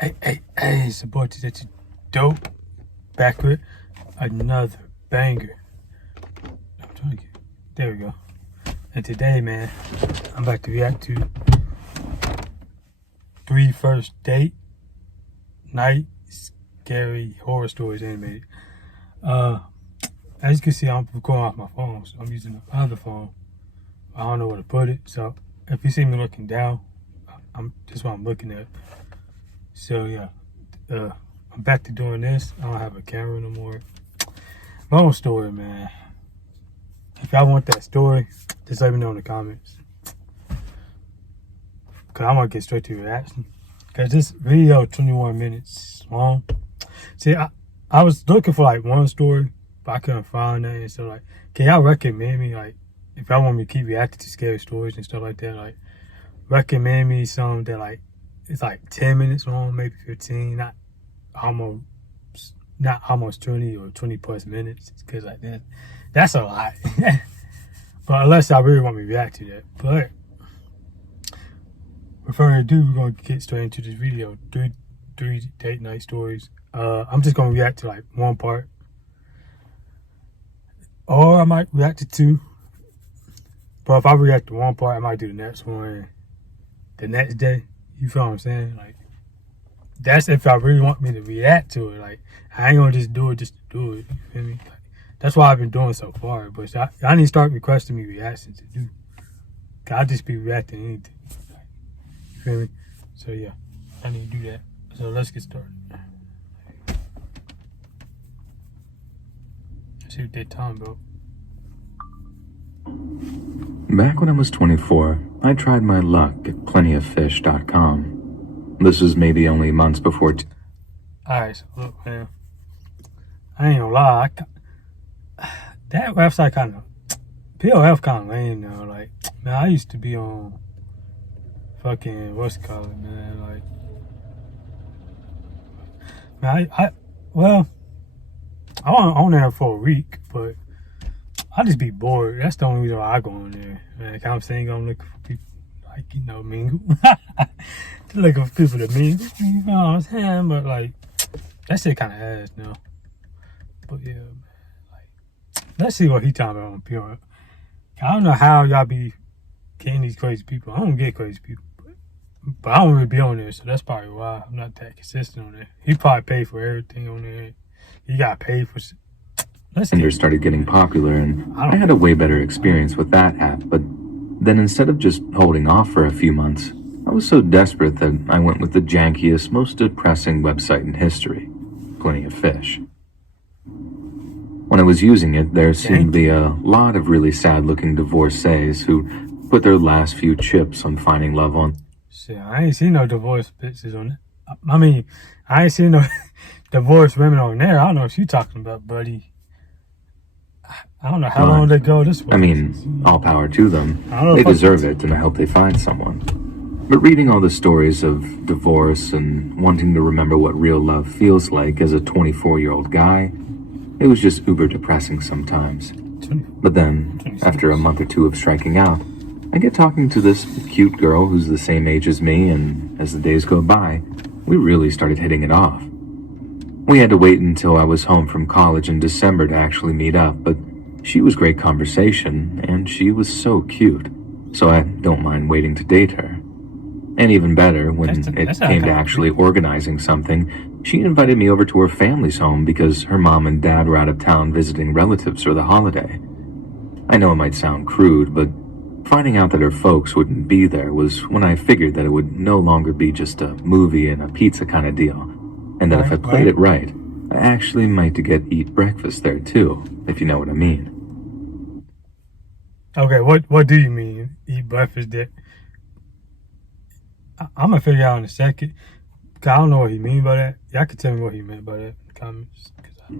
Hey, it's your boy Tj2dope, back with another banger. I'm trying to get, there we go. And today, man, I'm about to react to 3 first date night scary horror stories animated. As you can see, I'm recording off my phone, so I'm using the other phone. I don't know where to put it, so if you see me looking down, that's what I'm looking at. So yeah, I'm back to doing this. I don't have a camera no more. Long story, man. If y'all want that story, just let me know in the comments. Cause I want to get straight to your reaction. Cause this video 21 minutes long. See, I was looking for like one story, but I couldn't find that. So like, can y'all recommend me, like, if y'all want me to keep reacting to scary stories and stuff like that, like, recommend me some that like it's like 10 minutes long, maybe 15, not almost 20 or 20 plus minutes, because like that's a lot. But unless y'all really want me to react to that. But without further ado, we're gonna get straight into this video. Three date night stories. I'm just gonna react to like one part, or I might react to 2. But if I react to one part, I might do the next one the next day. You feel what I'm saying? Like, that's if I really want me to react to it. Like, I ain't gonna just do it just to do it. You feel me? Like, that's what I've been doing so far. But I need to start requesting me reactions to do. Cause I just be reacting to anything. Like, you feel me? So yeah, I need to do that. So let's get started. Let's see what they talking about. Back when I was 24, I tried my luck at plentyoffish.com. This was maybe only months before. Alright, so look, man. I ain't gonna lie. That website kind of, POF kind of lame now. Like, man, I used to be on fucking, what's it called, man? Like, man, I was on there for a week, but I just be bored. That's the only reason why I go on there. Like I'm saying, I'm looking for people, like, you know, mingle. Looking for people to mingle. You know what I'm saying? But like, that shit kind of ass now. But yeah, man, like, let's see what he talking about on pure. I don't know how y'all be getting these crazy people. I don't get crazy people, but I don't really be on there, so that's probably why I'm not that consistent on there. He probably pay for everything on there. You got to pay for. Tinder started getting popular, and I had a way better experience with that app. But then instead of just holding off for a few months, I was so desperate that I went with the jankiest, most depressing website in history, Plenty of Fish. When I was using it, there seemed to be a lot of really sad-looking divorcees who put their last few chips on finding love on. Shit, I ain't seen no divorce bitches on it. I mean, I ain't seen no divorced women on there. I don't know what you talking about, buddy. I don't know how long they go this way. I mean, all power to them. They deserve it, and I hope they find someone. But reading all the stories of divorce and wanting to remember what real love feels like as a 24-year-old guy, it was just uber depressing sometimes. But then, after a month or 2 of striking out, I get talking to this cute girl who's the same age as me, and as the days go by, we really started hitting it off. We had to wait until I was home from college in December to actually meet up, but she was great conversation, and she was so cute, so I don't mind waiting to date her. And even better, when it came to actually organizing something, she invited me over to her family's home because her mom and dad were out of town visiting relatives for the holiday. I know it might sound crude, but finding out that her folks wouldn't be there was when I figured that it would no longer be just a movie and a pizza kind of deal, and that if I played it right, I actually might eat breakfast there too, if you know what I mean. Okay, what do you mean, eat breakfast there? I'm gonna figure out in a second, cause I don't know what he mean by that. Y'all can tell me what he meant by that in the comments.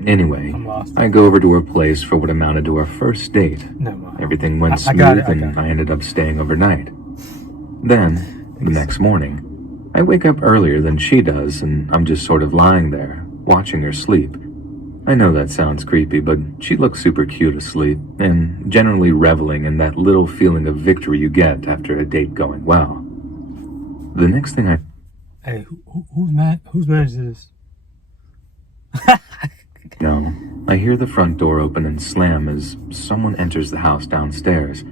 Anyway, I go over to her place for what amounted to our first date. Everything went smooth, and I ended up staying overnight. Then, the next morning, I wake up earlier than she does, and I'm just sort of lying there, watching her sleep. I know that sounds creepy, but she looks super cute asleep, and generally reveling in that little feeling of victory you get after a date going well. The next thing Hey, who's mad? Whose man is this? No, I hear the front door open and slam as someone enters the house downstairs.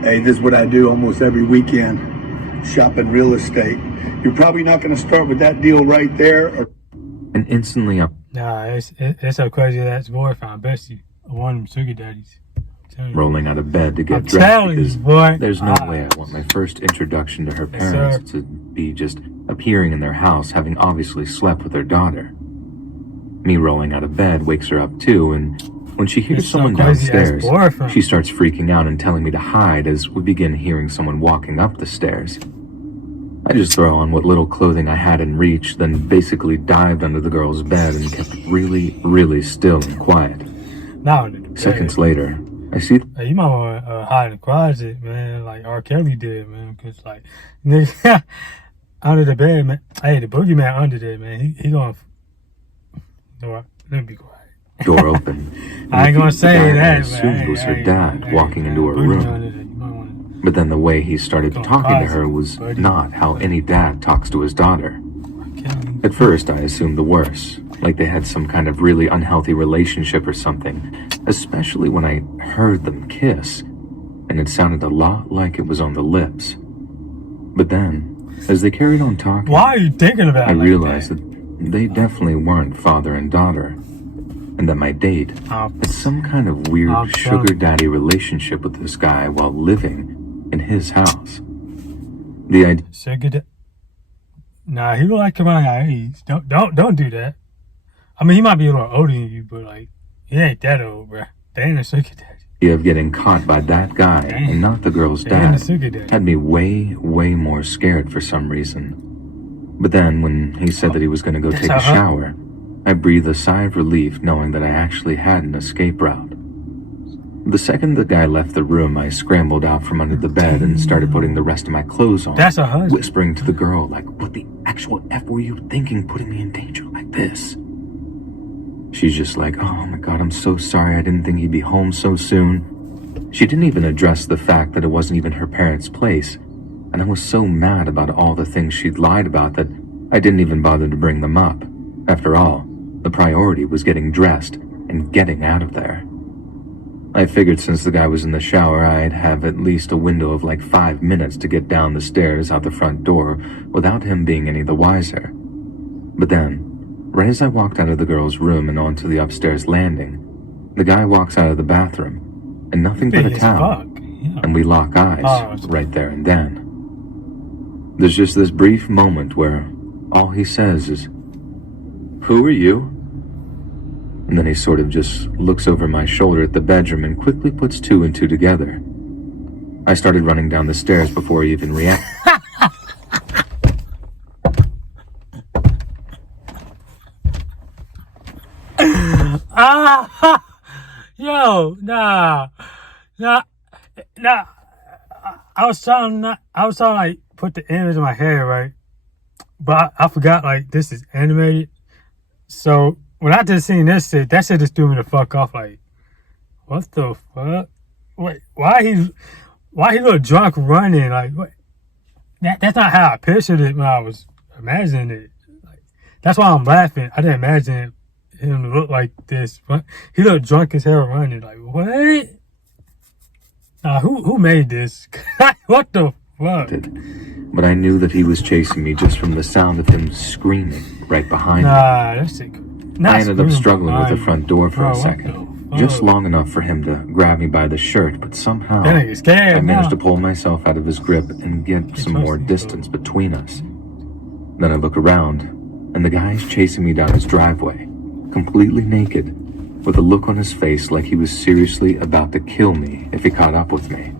Hey, this is what I do almost every weekend. Shopping real estate. You're probably not going to start with that deal right there. And instantly up. Nah, it's so crazy that's boyfriend. I bet you one of them sugar daddies. Rolling out of bed to get dressed because boy, there's no way I want my first introduction to her parents to be just appearing in their house, having obviously slept with their daughter. Me rolling out of bed wakes her up too, and when she hears someone downstairs, she starts freaking out and telling me to hide as we begin hearing someone walking up the stairs. I just throw on what little clothing I had in reach, then basically dived under the girl's bed and kept really, really still and quiet. Seconds later, I see... Hey, you might want to hide in the closet, man, like R. Kelly did, man, because, like, nigga, under the bed, man. Hey, the boogeyman under there, man, he going... Let me be quiet. Door open. I ain't gonna say that, I assumed it was her dad walking into her room. But then the way he started talking to her was not how any dad talks to his daughter. At first, I assumed the worst, like they had some kind of really unhealthy relationship or something, especially when I heard them kiss, and it sounded a lot like it was on the lips. But then, as they carried on talking, why are you thinking about I realized that they definitely weren't father and daughter, and that my date had some kind of weird sugar daddy relationship with this guy while living in his house. The idea... Nah, he look like around our age. Don't do that. I mean, he might be a little older than you, but like, he ain't that old, bruh. They ain't a sugar daddy. Of getting caught by that guy and not the girl's dad had me way, way more scared for some reason. But then, when he said that he was going to go take a shower, I breathed a sigh of relief knowing that I actually had an escape route. The second the guy left the room, I scrambled out from under the bed and started putting the rest of my clothes on, whispering to the girl, like, what the actual F were you thinking putting me in danger like this? She's just like, oh my God, I'm so sorry. I didn't think he'd be home so soon. She didn't even address the fact that it wasn't even her parents' place. And I was so mad about all the things she'd lied about that I didn't even bother to bring them up. After all, the priority was getting dressed and getting out of there. I figured since the guy was in the shower, I'd have at least a window of like 5 minutes to get down the stairs out the front door without him being any the wiser. But then, right as I walked out of the girl's room and onto the upstairs landing, the guy walks out of the bathroom, and nothing but a towel, and we lock eyes right there and then. There's just this brief moment where all he says is, "Who are you?" And then he sort of just looks over my shoulder at the bedroom and quickly puts two and two together. I started running down the stairs before he even reacted. Yo, nah. I was trying to like put the image in my head, right? But I forgot like this is animated. So when I just seen this shit, that shit just threw me the fuck off. Like, what the fuck? Wait, why he look drunk running? Like, what? That's not how I pictured it when I was imagining it. Like, that's why I'm laughing. I didn't imagine him to look like this. But he looked drunk as hell running. Like, what? Nah, who made this? What the fuck? But I knew that he was chasing me just from the sound of him screaming right behind me. That's it. I ended up struggling with the front door for a second, just long enough for him to grab me by the shirt, but somehow I managed to pull myself out of his grip and get some more distance between us. Then I look around, and the guy's chasing me down his driveway, completely naked, with a look on his face like he was seriously about to kill me if he caught up with me.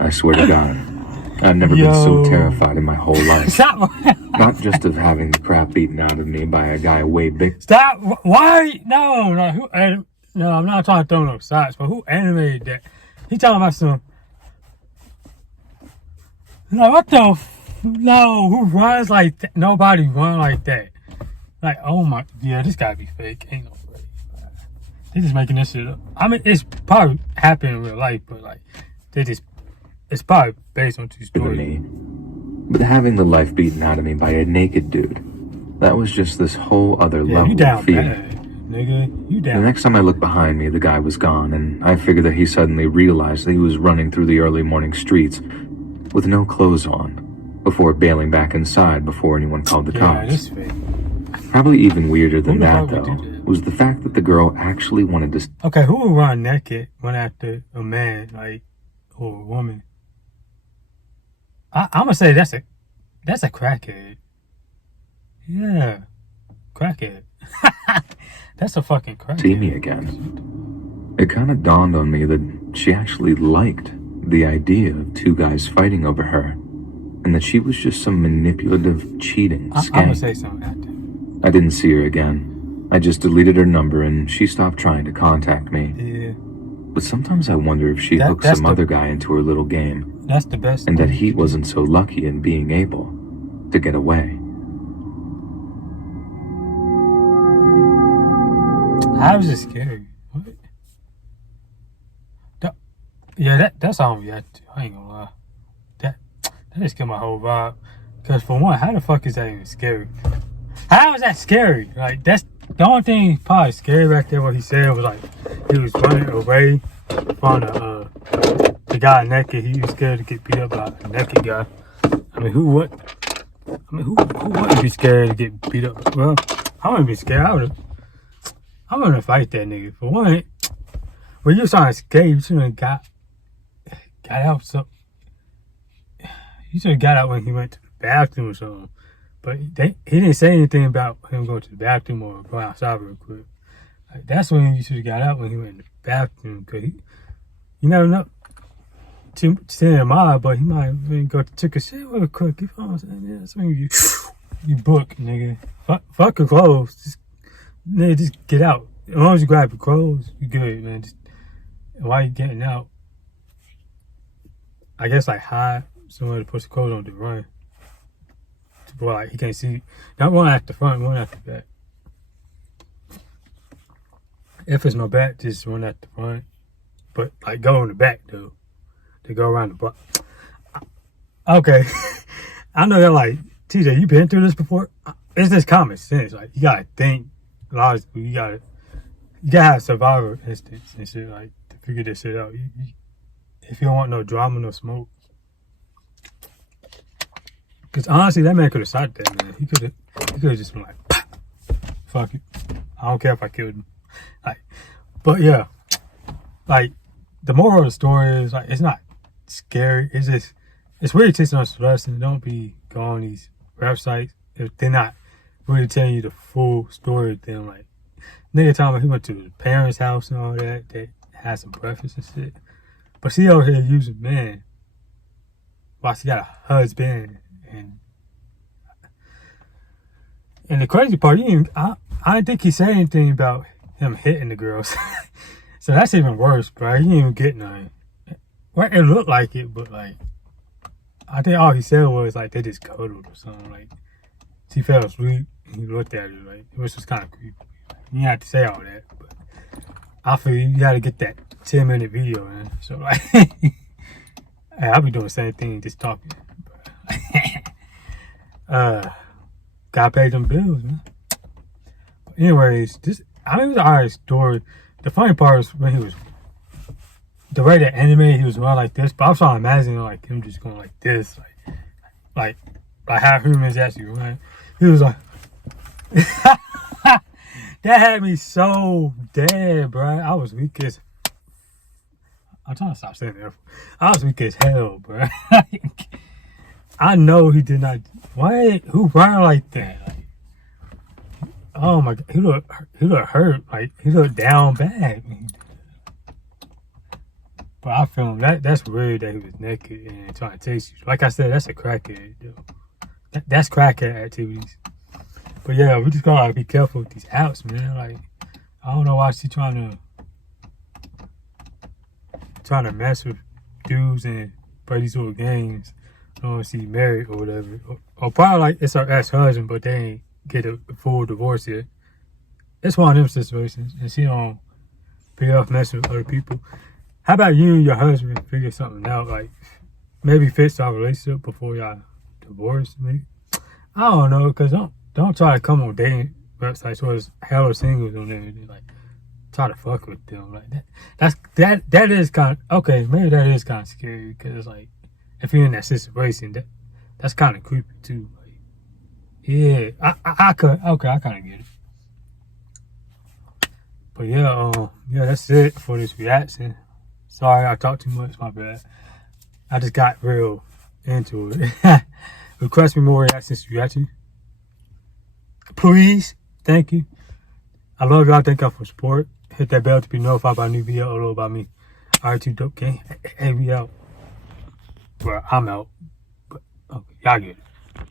I swear to God, I've never been so terrified in my whole life. Not just of having the crap beaten out of me by a guy way big. Stop! Why? No, I'm not trying to throw no shots, but who animated that? He talking about some. Like, what the? No, who runs like that? Nobody run like that. Like, oh my, yeah, this gotta be fake. Ain't no way. They just making this shit up. I mean, it's probably happened in real life, but like, it's probably based on true story. But having the life beaten out of me by a naked dude, that was just this whole other level of fear. Bad, nigga. You down. The next time I looked behind me, the guy was gone, and I figured that he suddenly realized that he was running through the early morning streets with no clothes on, before bailing back inside before anyone called the cops. That's fake. Probably even weirder than that, though, was the fact that the girl actually wanted to... Okay, who would run naked, run after a man, like, or a woman? I'm gonna say that's a crackhead. Yeah, crackhead. That's a fucking crackhead. See me again. It kind of dawned on me that she actually liked the idea of two guys fighting over her, and that she was just some manipulative, cheating skank. I'm gonna say something after. I didn't see her again. I just deleted her number and she stopped trying to contact me. Yeah. But sometimes I wonder if she hooked some other guy into her little game. That's the best. And that he wasn't so lucky in being able to get away. How was it scary? What? Yeah, that's all I'm reacting to. I ain't gonna lie. That just killed my whole vibe. Because for one, how the fuck is that even scary? How is that scary? Like, that's the only thing probably scary back there. What he said was like he was running away from the guy naked. He was scared to get beat up by a naked guy. I mean, who wouldn't be scared to get beat up? Well, I wouldn't be scared. I'm gonna fight that nigga. For one, when you was trying to escape, you should have got out. So you should have got out when he went to the bathroom or something. But he didn't say anything about him going to the bathroom or going outside real quick. Like, that's when you should have got out, when he went in the bathroom. Because you never know. To stay in mind, but he might go to take a shit real quick. You know what I'm saying? Yeah, that's when you book, nigga. Fuck your clothes. Just get out. As long as you grab your clothes, you good, man. While you getting out, I guess like hide somewhere to put your clothes on to run. Boy, like, he can't see. Not one at the front, one at the back. If it's no back, just run at the front. But like go in the back though. To go around the block. Okay. I know you're like, TJ, you been through this before? It's just common sense. Like, you gotta think logically. You gotta have survivor instincts and shit, like, to figure this shit out. If you don't want no drama, no smoke. Because honestly, that man could have shot that man. He could have just been like, fuck it. I don't care if I killed him. Like, but yeah, like, the moral of the story is, like, it's not scary. It's really teaching us a lesson. Don't be going on these websites if they're not really telling you the full story of them. Like, nigga talking about he went to his parents' house and all that. They had some breakfast and shit. But she over here using man while she got a husband. And the crazy part, I didn't think he said anything about him hitting the girls. So that's even worse, bro. He didn't even get none. Well, it looked like it, but like, I think all he said was like they just cuddled or something. Like, she fell asleep and he looked at her, like, which was kind of creepy. You didn't have to say all that, but I feel you gotta get that 10-minute video, man. So like, hey, I'll be doing the same thing, just talking. Gotta pay them bills, man. But anyways, I think it was an alright story. The funny part was when he was, the way that animated, he was running like this. But I was trying to imagine like him just going like this, like how humans actually run. He was like, that had me so dead, bro. I was weak as. I'm trying to stop saying that. I was weak as hell, bro. I know he did not. Why? Who ran like that? Like, oh my God, he looked hurt. Like, he looked down bad. But I feel him. That's weird that he was naked and trying to taste you. Like I said, that's a crackhead, though. That's crackhead activities. But yeah, we just gotta be careful with these apps, man. Like, I don't know why she trying to mess with dudes and play these little games. I don't want to see married or whatever. Or probably like it's her ex-husband, but they ain't get a full divorce yet. It's one of them situations, and she don't be off messing with other people. How about you and your husband figure something out, like maybe fix our relationship before y'all divorce, maybe. I don't know, cause don't try to come on dating websites where there's hella singles on there. Like, try to fuck with them like that. That is kind of okay. Maybe that is kind of scary because like if you're in that situation, that's kind of creepy too. Like, yeah, I kind of get it. But yeah, that's it for this reaction. Sorry, I talked too much. My bad. I just got real into it. Request me more reactions. Please, thank you. I love y'all. Thank y'all for support. Hit that bell to be notified by a new video uploaded by me. Tj2dope gang. Hey, we out. Well, I'm out. But okay, y'all get it.